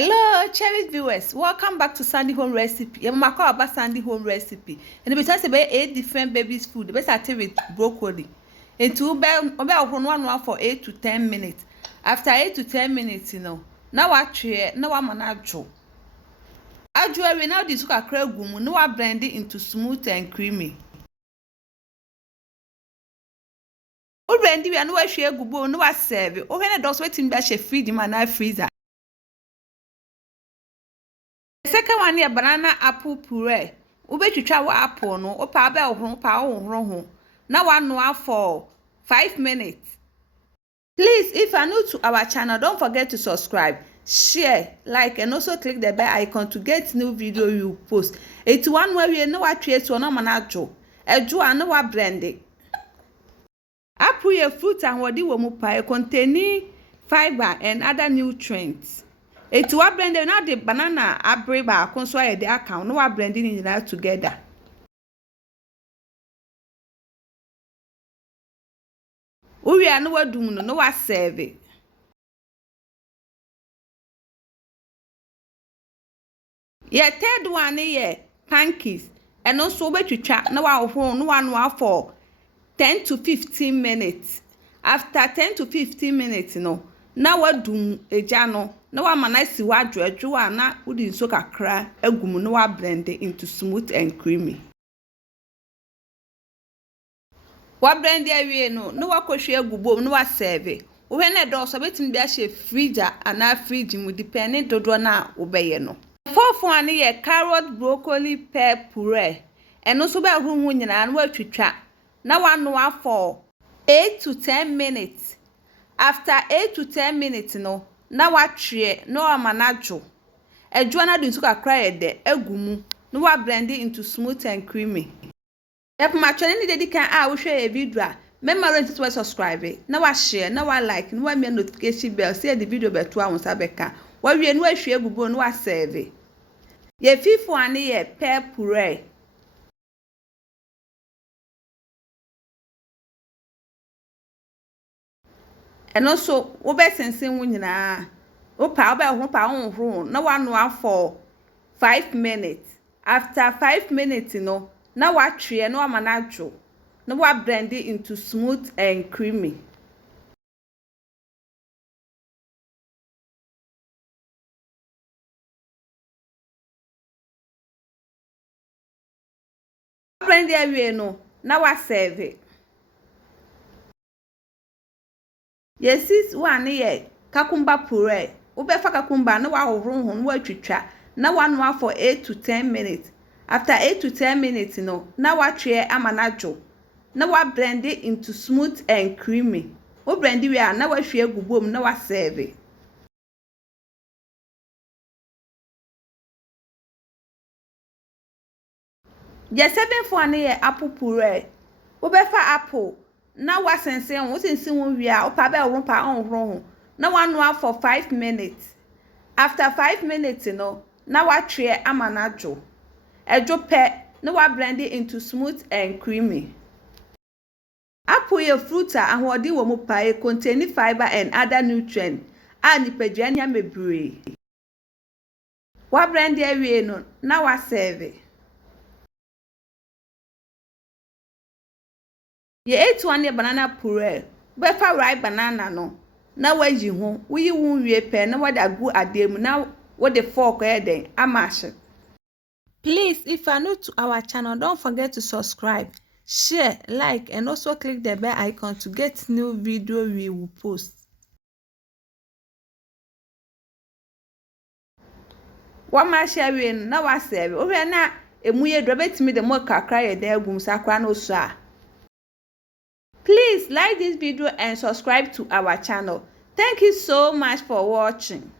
Hello, cherished viewers. Welcome back to Sandy Home Recipe. I'm going to talk about Sandy Home Recipe. And we talk about 8 different babies' food. The best started with broccoli. And to one for 8 to 10 minutes. After 8 to 10 minutes, now I try, now I'm an adjo. Adjo, we now this sugar crab gum, now I blend it into smooth and creamy. We blend it, we know I share gubo, no I serve it. Oh, when I don't wait in the feed in my freezer. Second one here, banana apple puree. Ubetwitwa wa apple no, opa ba ohro pa ohro ho. Na one no for 5 minutes. Please, if you are new to our channel, don't forget to subscribe, share, like, and also click the bell icon to get new video you post. It's one where we know what treats to no manajo. Ejo ano wa blending. Apple ye fruit and wadi wo mu pa containing fiber and other nutrients. It's what blended now the banana abre ba so the account no wa blending it together. We are no wa dum no wa serve. Yeah, third one here pancakes and also we twitwa no wa ho no wa no for 10 to 15 minutes. After 10 to 15 minutes now wa dum eja no na wa manasi wa adwo na udi nso kakra agum no wa blend into smooth and creamy. Wa blend awie no wa kohwe agubom no wa serve. Wo he na do so betim bia she freezer ana fridge mu depending dodo na wo beye no. Fourth one ye carrot, broccoli, pear puree. And also be hu nyina na wa twitwa na wa no for 8 to 10 minutes. After 8 to 10 minutes na wa trie no amanajo. Ejo na din suka cry de agumu no wa blend it into smooth and creamy. Yep, my channel ni dedikan wo hwe e video a remember to subscribe na wa share na wa like na wa me notification bell say the video beto a wonsa beka wa wie no ahwe agubo no wa serve. Ye fifth one ye pear puree. And also wo be sensen wo nyina opa oba ho pa honhoro na wa no for 5 minutes. After 5 minutes na wa twe na wa manajo na wa blend it into smooth and creamy. Blend awie na wa serve. Yes, one ye cucumber puree. Ubefa cucumber na wa hohoro ho na wa twitwa na wa no for 8 to 10 minutes. After 8 to 10 minutes na wa twe amanajo na wa blend it into smooth and creamy. O blend we na wa hwe agubom na wa serve. Yes, seventh one ye apple puree. Ubefa apple na wa sensen wo sensen wo wi a opa ba wo pa onhoro ho na wa no for 5 minutes. After 5 minutes na wa twe amanajo ejo pe na wa blend it into smooth and creamy. Apple ye fruit a ahodi wo mu pa containing fiber and other nutrients a nipadua nya mebre. Wa blend awie na wa serve. Ye 8 one ye banana puree. Befa ripe banana na waji ho wuyi wunwie pe na wada gu adem na wode fork den amash. Please, if you are new to our channel, don't forget to subscribe, share, like, and also click the bell icon to get new video we will post. One ma share we na wa serve. O we na emuye do betimi de mo kakra ye da agum sakra no so a. Please like this video and subscribe to our channel. Thank you so much for watching.